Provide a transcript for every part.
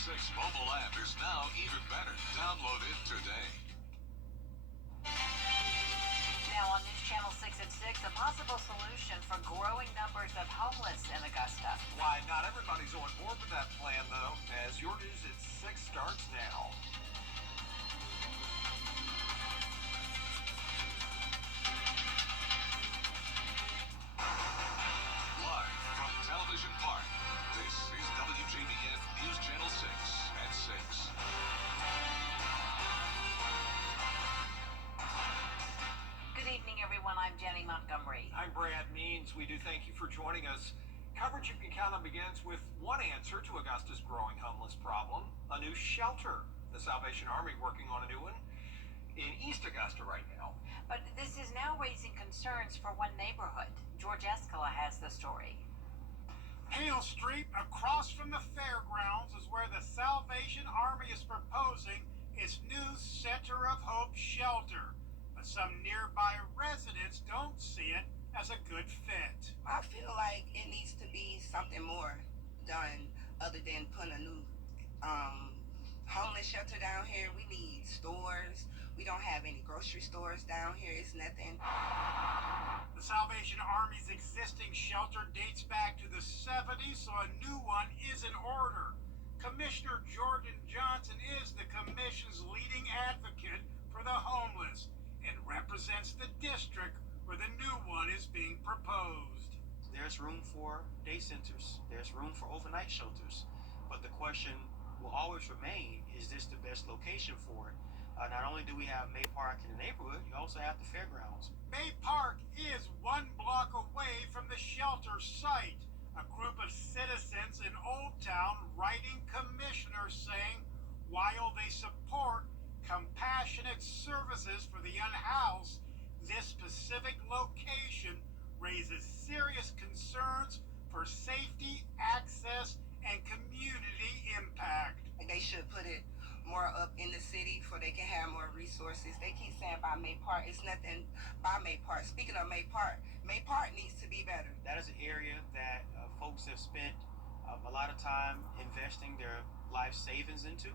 6 mobile app is now even better. Download it today. Now on News Channel 6 at 6, a possible solution for growing numbers of homeless in Augusta. Why, not everybody's on board with that plan, though, as your News at 6 starts now. Live from Television Park, this is WJBF News Channel 6 at 6. Good evening, everyone. I'm Jenny Montgomery. I'm Brad Means. We do thank you for joining us. Coverage you can count on begins with one answer to Augusta's growing homeless problem, a new shelter. The Salvation Army working on a new one in East Augusta right now. But this is now raising concerns for one neighborhood. George Escala has the story. Hale Street, across from the fairgrounds, is where the Salvation Army is proposing its new Center of Hope shelter. But some nearby residents don't see it as a good fit. I feel like it needs to be something more done other than putting a new homeless shelter down here. We need stores. We don't have any grocery stores down here. It's nothing. The Salvation Army's existing shelter dates back to the 70s, so a new one is in order. Commissioner Jordan Johnson is the commission's leading advocate for the homeless and represents the district where the new one is being proposed. There's room for day centers. There's room for overnight shelters. But the question will always remain, is this the best location for it? Not only do we have May Park in the neighborhood, you also have the fairgrounds. May Park is 1 block away from the shelter site. A group of citizens in Old Town writing commissioners saying while they support compassionate services for the unhoused, this specific location raises serious concerns for safety, access, and community impact. They should put it more up in the city so they can have more resources. They keep saying by May Park. It's nothing by May Park. Speaking of May Park needs to be better. That is an area that folks have spent a lot of time investing their life savings into,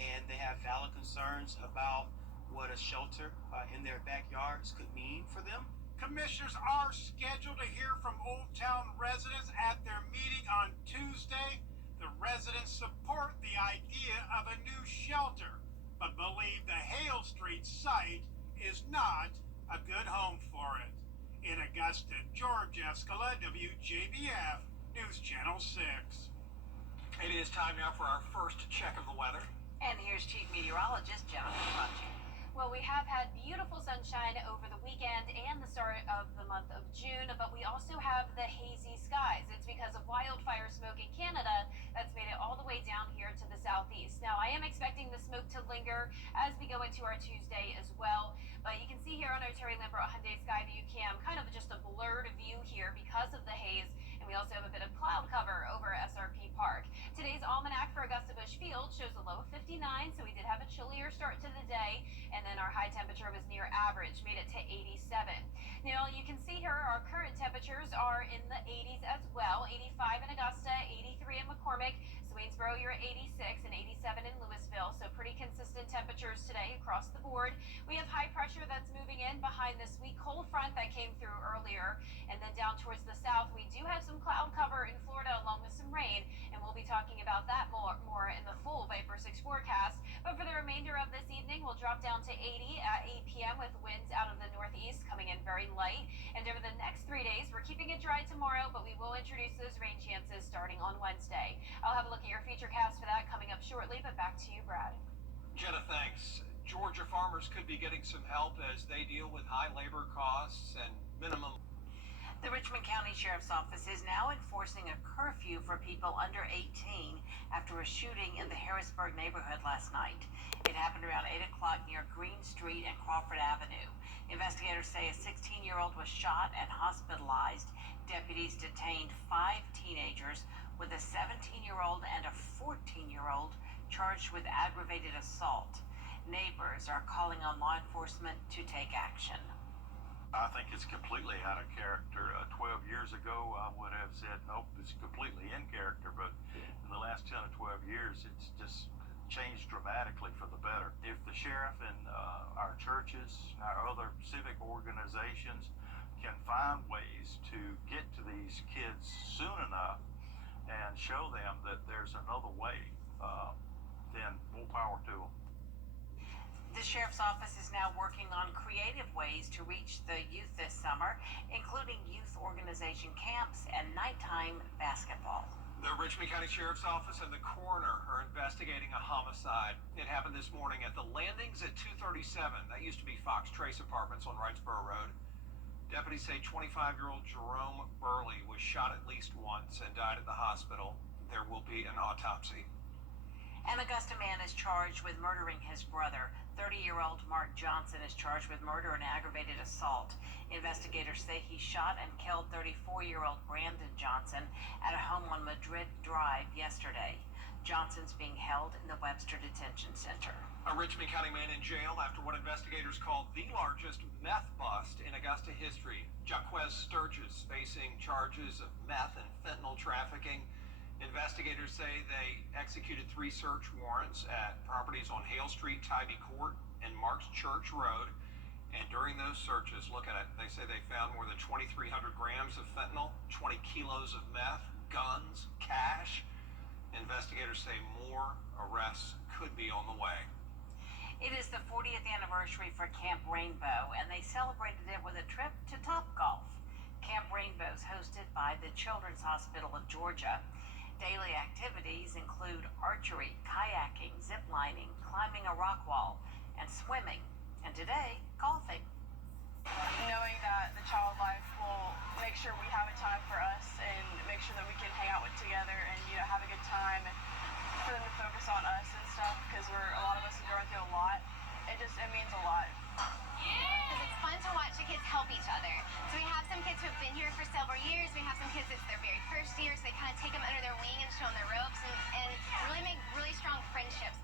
and they have valid concerns about what a shelter in their backyards could mean for them. Commissioners are scheduled to hear from Old Town residents at their meeting on Tuesday. The residents support the idea of a new shelter, but believe the Hale Street site is not a good home for it. In Augusta, George Escala, WJBF, News Channel 6. It is time now for our first check of the weather. And here's Chief Meteorologist Jennifer Bunching. Well, we have had beautiful sunshine over the weekend and the start of the month of June, but we also have the hazy skies. It's because of wildfire smoke in Canada that's made it all the way down here to the southeast. Now, I am expecting the smoke to linger as we go into our Tuesday as well, but you can see here on our Terry Lambert Hyundai Skyview cam kind of just a blurred view here because of the haze, and we also have a bit of cloud cover over SRP Park. Today's almanac for Augusta Busch Field shows a low of 59, so we did have a chillier start to the day, and then our high temperature was near average, made it to 87. Now, you can see here our current temperatures are in the 80s as well. 85 in Augusta, 83 in McCormick, Swainsboro, you're at 86, and 87 in Louisville, so pretty consistent temperatures today across the board. We have high pressure that's moving in behind this weak cold front that came through earlier, and then down towards the south, we do have some cloud cover in Florida along with some rain, and we'll be talking about that more in the full Viper 6 forecast. But for the remainder of this evening, we'll drop down to 80 at 8 p.m. with winds out of the northeast coming in very light. And over the next 3 days, we're keeping it dry tomorrow, but we will introduce those rain chances starting on Wednesday. I'll have a look at your futurecast for that coming up shortly, but back to you, Brad. Jenna, thanks. Georgia farmers could be getting some help as they deal with high labor costs and minimum. The Richmond County Sheriff's Office is now enforcing a curfew for people under 18 after a shooting in the Harrisburg neighborhood last night. It happened around 8 o'clock near Green Street and Crawford Avenue. Investigators say a 16-year-old was shot and hospitalized. Deputies detained 5 teenagers, with a 17-year-old and a 14-year-old charged with aggravated assault. Neighbors are calling on law enforcement to take action. I think it's completely out of character. 12 years ago, I would have said, nope, it's completely in character. But in the last 10 or 12 years, it's the sheriff and our churches and our other civic organizations can find ways to get to these kids soon enough and show them that there's another way, then more power to them. The sheriff's office is now working on creative ways to reach the youth this summer, including youth organization camps and nighttime basketball. The Richmond County Sheriff's Office and the coroner are investigating a homicide. It happened this morning at the Landings at 237. That used to be Fox Trace Apartments on Wrightsboro Road. Deputies say 25-year-old Jerome Burley was shot at least once and died at the hospital. There will be an autopsy. An Augusta man is charged with murdering his brother. 30-year-old Mark Johnson is charged with murder and aggravated assault. Investigators say he shot and killed 34-year-old Brandon Johnson at a home on Madrid Drive yesterday. Johnson's being held in the Webster Detention Center. A Richmond County man in jail after what investigators called the largest meth bust in Augusta history. Jaquez Sturgis facing charges of meth and fentanyl trafficking. Investigators say they executed 3 search warrants at properties on Hale Street, Tybee Court, and Marks Church Road. And during those searches, look at it, they say they found more than 2,300 grams of fentanyl, 20 kilos of meth, guns, cash. Investigators say more arrests could be on the way. It is the 40th anniversary for Camp Rainbow, and they celebrated it with a trip to Topgolf. Camp Rainbow is hosted by the Children's Hospital of Georgia. Daily activities include archery, kayaking, ziplining, climbing a rock wall, and swimming. And today, golfing. Knowing that the child life will make sure we have a time for us and make sure that we can hang out together and have a good time, and for them to focus on us and stuff, because a lot of us are going through a lot. It means a lot. It's fun to watch the kids help each other. So we have some kids who have been here for several years. We have some kids it's their very first year, so they kind of take them under their wing and show them the ropes and really make really strong friendships.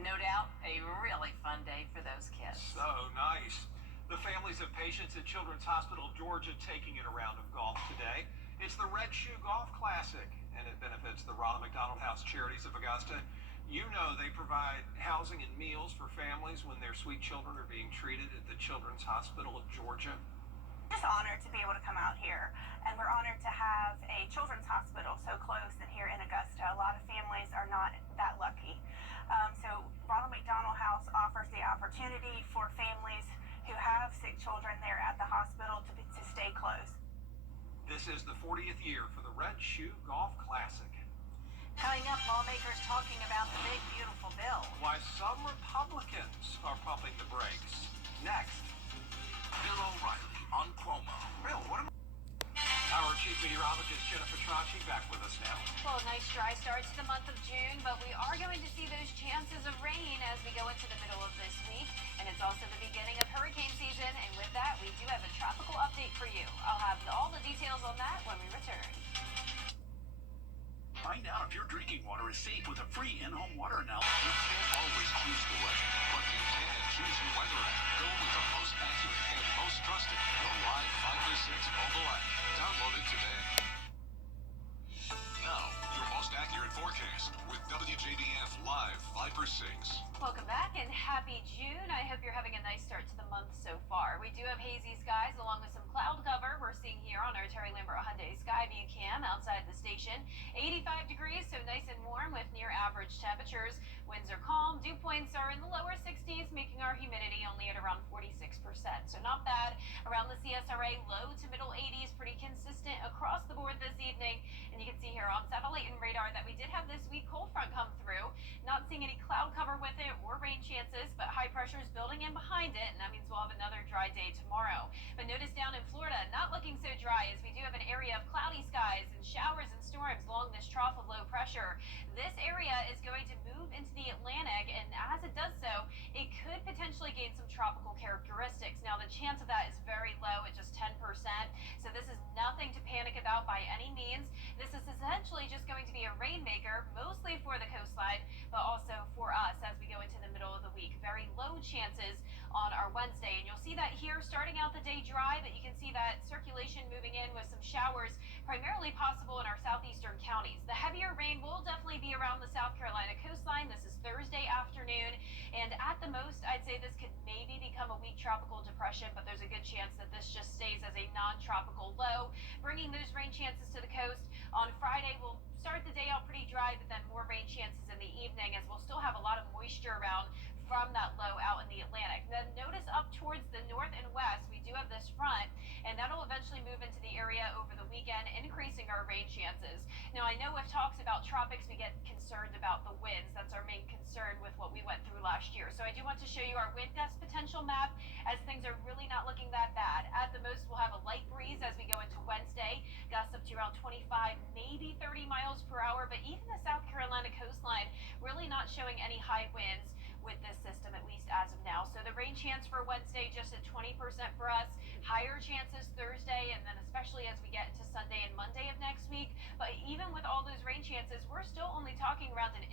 No doubt, a really fun day for those kids. So nice. The families of patients at Children's Hospital of Georgia taking it a round of golf today. It's the Red Shoe Golf Classic, and it benefits the Ronald McDonald House Charities of Augusta. You know they provide housing and meals for families when their sweet children are being treated at the Children's Hospital of Georgia. Just honored to be able to come out here, and we're honored to have a children's hospital so close and here in Augusta. A lot of families are not that lucky. So Ronald McDonald House offers the opportunity for families who have sick children there at the hospital to stay close. This is the 40th year for the Red Shoe Golf Classic. Coming up, lawmakers talking about the big, beautiful bill. Why some Republicans are pumping the brakes. Next. Bill O'Reilly on Cuomo. Bill, what am Our chief meteorologist, Jennifer Tracci, back with us now. Well, nice dry start to the month of June, but we are going to see those chances of rain as we go into the middle of this week. And it's also the beginning of hurricane season. And with that, we do have a tropical update for you. I'll have all the details on that when we return. Find out if your drinking water is safe with a free in-home water analysis. You can't always choose the weather, but you can choose your weather app. Go with the most accurate and most trusted, the Live 536 mobile app. Download it today. Now, your most accurate forecast with WJBF Live 536. Welcome back and happy June. I hope you're having a nice start to the month so far. We do have hazy skies along with some cloud cover we're seeing here on our Terry Lambert Hyundai Skyview cam outside the station. 85 degrees, so nice and warm with near average temperatures. Winds are calm. Dew points are in the lower 60s, making our humidity only at around 46%. So not bad. Around the CSRA, low to middle 80s, pretty consistent across the board this evening. And you can see here on satellite and radar that we did have this weak cold front come through. Not seeing any cloud cover with it or rain chances, but high pressure is building in behind it, and that means we'll have another dry day tomorrow. But notice down in Florida, not looking so dry as we do have an area of cloudy skies and showers and storms along this trough of low pressure. This area is going to move into the Atlantic, and as it does so, it could potentially gain some tropical characteristics. Now, the chance of that is very low at just 10%, so this is nothing to panic about by any means. This is essentially just going to be a rainmaker, mostly for the coastline, but also for us as we go into the middle of the week. Very low chances on our Wednesday, and you'll see that here starting out the day dry, but you can see that circulation moving in with some showers primarily possible in our southeastern counties. The heavier rain will definitely be around the South Carolina coastline. This is Thursday afternoon. at the most, I'd say this could maybe become a weak tropical depression, but there's a good chance that this just stays as a non-tropical low, bringing those rain chances to the coast. On Friday, we'll start the day out pretty dry, but then more rain chances in the evening, as we'll still have a lot of moisture around from that low out in the Atlantic. Then notice up towards the north and west, we do have this front, and that'll eventually move into the area over the weekend, increasing our rain chances. Now, I know with talks about tropics, we get concerned about the winds. That's our main concern with what we went through last year. So I do want to show you our wind gust potential map, as things are really not looking that bad. At the most, we'll have a light breeze as we go into Wednesday, gusts up to around 25, maybe 30 miles per hour, but even the South Carolina coastline really not showing any high winds with this system, at least as of now. So the rain chance for Wednesday just at 20% for us, higher chances Thursday, and then especially as we get into Sunday and Monday of next week. But even with all those rain chances, we're still only talking around 1.5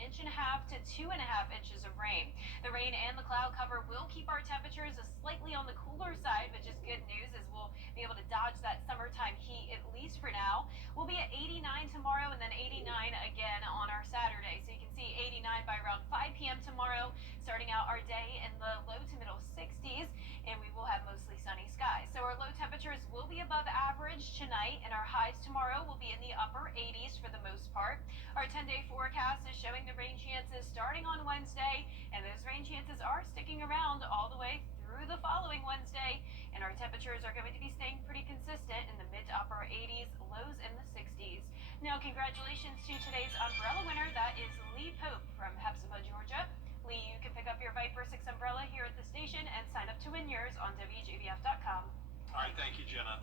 to 2.5 inches of rain. The rain and the cloud cover will keep our temperatures slightly on the cooler side, which is good news, as we'll be able to dodge that summertime heat, at least for now. We'll be at 89 tomorrow and then 89 again on our Saturday. So you can see 89 by around 5 p.m. tomorrow, starting out our day in the low to middle 60s, and we will have mostly sunny skies. So our low temperatures will be above average tonight, and our highs tomorrow will be in the upper 80s for the most part. Our 10-day forecast is showing the rain chances starting on Wednesday, and those rain chances are sticking around all the way through the following Wednesday, and our temperatures are going to be staying pretty consistent in the mid to upper 80s, lows in the 60s. Now, congratulations to today's umbrella winner. That is Lee Pope from Hepzibah, Georgia. Lee, you can pick up your Viper 6 umbrella here at the station and sign up to win yours on WJBF.com. All right, thank you, Jenna.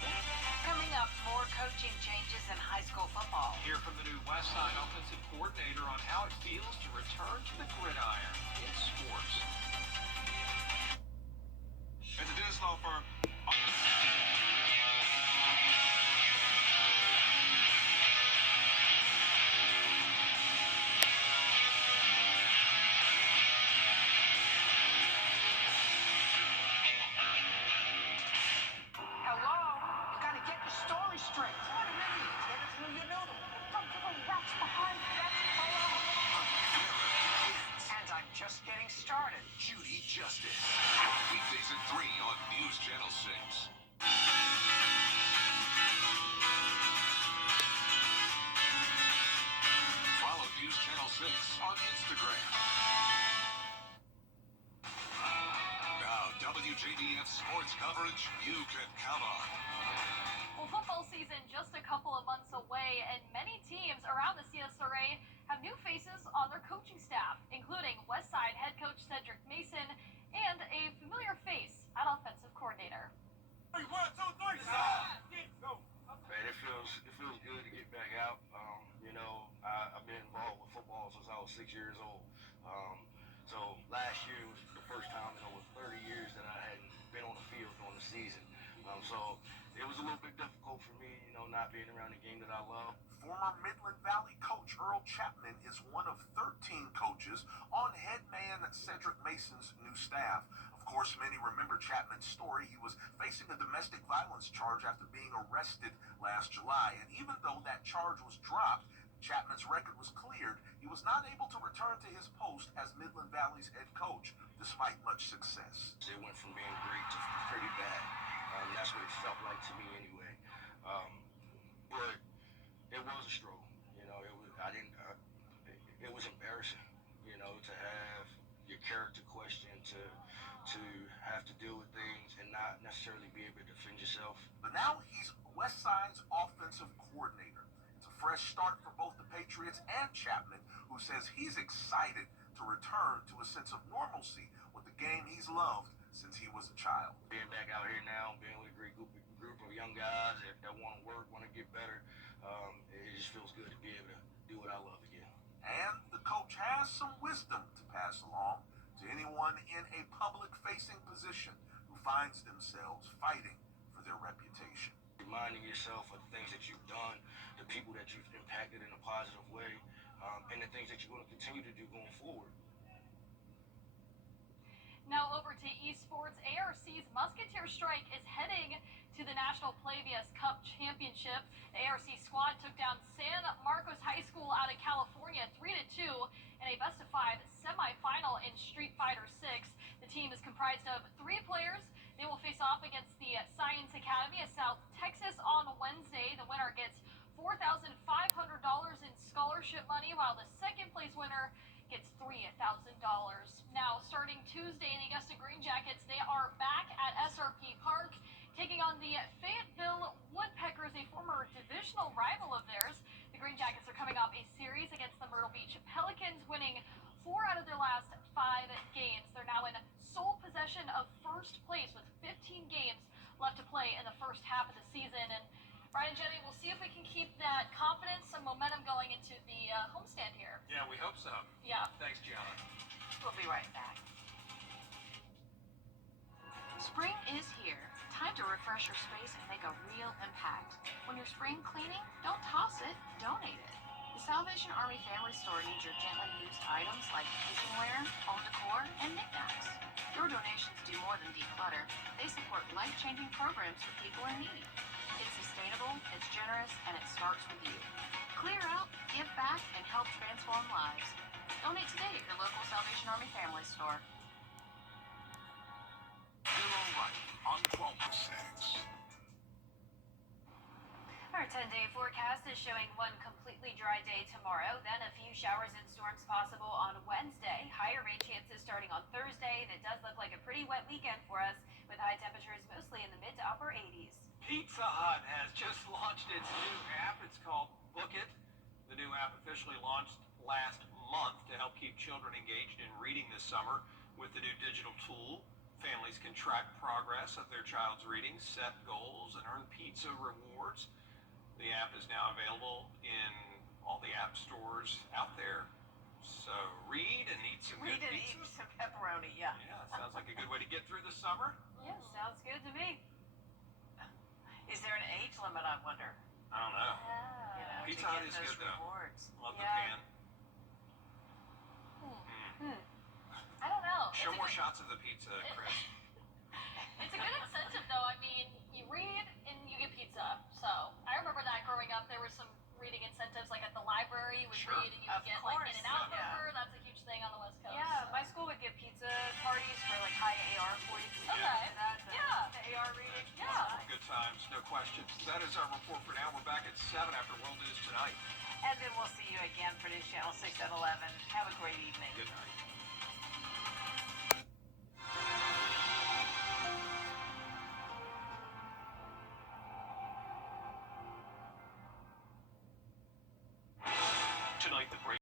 Coming up, more coaching changes in high school football. Hear from the new Westside offensive coordinator on how it feels to return to the gridiron in sports. At the Dennis Law Firm. Just getting started. Judy Justice. Weekdays at 3 on News Channel 6. Follow News Channel 6 on Instagram. Now, WJBF sports coverage you can count on. Well, football season just a couple of months away, and many teams around the CSRA have new faces on their coaching staff, including Westside head coach Cedric Mason and a familiar face at offensive coordinator. 1, 2, 3, go. Man, it feels good to get back out. I've been involved with football since I was 6 years old. So last year was the first time in over 30 years that I hadn't been on the field during the season. So it was a little bit difficult for me, not being around the game that I love. Former Midland Valley coach Earl Chapman is one of 13 coaches on head man Cedric Mason's new staff. Of course, many remember Chapman's story. He was facing a domestic violence charge after being arrested last July. And even though that charge was dropped, Chapman's record was cleared. He was not able to return to his post as Midland Valley's head coach, despite much success. It went from being great to pretty bad. That's what it felt like to me anyway. But it was a struggle. It was embarrassing, to have your character questioned, to have to deal with things and not necessarily be able to defend yourself. But now he's Westside's offensive coordinator. It's a fresh start for both the Patriots and Chapman, who says he's excited to return to a sense of normalcy with the game he's loved since he was a child. Being back out here now, being with a great group of young guys that want to work, want to get better, it just feels good to be able to do what I love again. And the coach has some wisdom to pass along to anyone in a public-facing position who finds themselves fighting for their reputation. Reminding yourself of the things that you've done, the people that you've impacted in a positive way, and the things that you're going to continue to do going forward. Now over to esports. ARC's Musketeer Strike is heading to the National Plavius Cup Championship. The ARC squad took down San Marcos High School out of California 3-2, in a best-of-5 semifinal in Street Fighter 6. The team is comprised of 3 players. They will face off against the Science Academy of South Texas on Wednesday. The winner gets $4,500 in scholarship money, while the second-place winner gets $3,000. Now, starting Tuesday, the Augusta Green Jackets, they are back at SRP Park, taking on the Fayetteville Woodpeckers, a former divisional rival of theirs. The Green Jackets are coming off a series against the Myrtle Beach Pelicans, winning 4 out of their last 5 games. They're now in sole possession of first place with 15 games left to play in the first half of the season. And Ryan and Jenny, we'll see if we can keep that confidence and momentum going into the homestand here. Yeah, we hope so. Yeah. Thanks, Gianna. We'll be right back. Spring is here. Time to refresh your space and make a real impact. When you're spring cleaning, don't toss it, donate it. The Salvation Army Family Store needs your gently used items like kitchenware, home decor, and knickknacks. Your donations do more than declutter. They support life-changing programs for people in need. It's sustainable, it's generous, and it starts with you. Clear out, give back, and help transform lives. Donate today at your local Salvation Army Family Store. Zero right on 12%. Our 10-day forecast is showing one completely dry day tomorrow, then a few showers and storms possible on Wednesday. Higher rain chances starting on Thursday, and it does look like a pretty wet weekend for us, with high temperatures mostly in the mid to upper 80s. Pizza Hut has just launched its new app. It's called Book It. The new app officially launched last month to help keep children engaged in reading this summer. With the new digital tool, families can track progress of their child's reading, set goals, and earn pizza rewards. The app is now available in all the app stores out there. So read and eat some good pizza. Read and eat some pepperoni, yeah. Yeah, sounds like a good way to get through the summer. Yeah, sounds good to me. Is there an age limit, I wonder? I don't know. You know, Pizza to Hut get is those good, though. rewards. Love the Yeah. pan. I don't know. Show It's a more good- shots of the pizza, Chris. It's a good incentive, though. I mean, you read and you get pizza. So I remember that growing up, there were some reading incentives, like at the library, you would Sure. read and you would Of get like course, In-N-Out yeah. burger. That's a huge thing on the West Coast. Yeah, my school would give pizza parties for like high AR points. Okay. Yeah. The AR reading. Yeah. Good times, no questions. That is our report for now. We're back at 7 after World News Tonight. And then we'll see you again for News Channel 6 at 11. Have a great evening. Good night.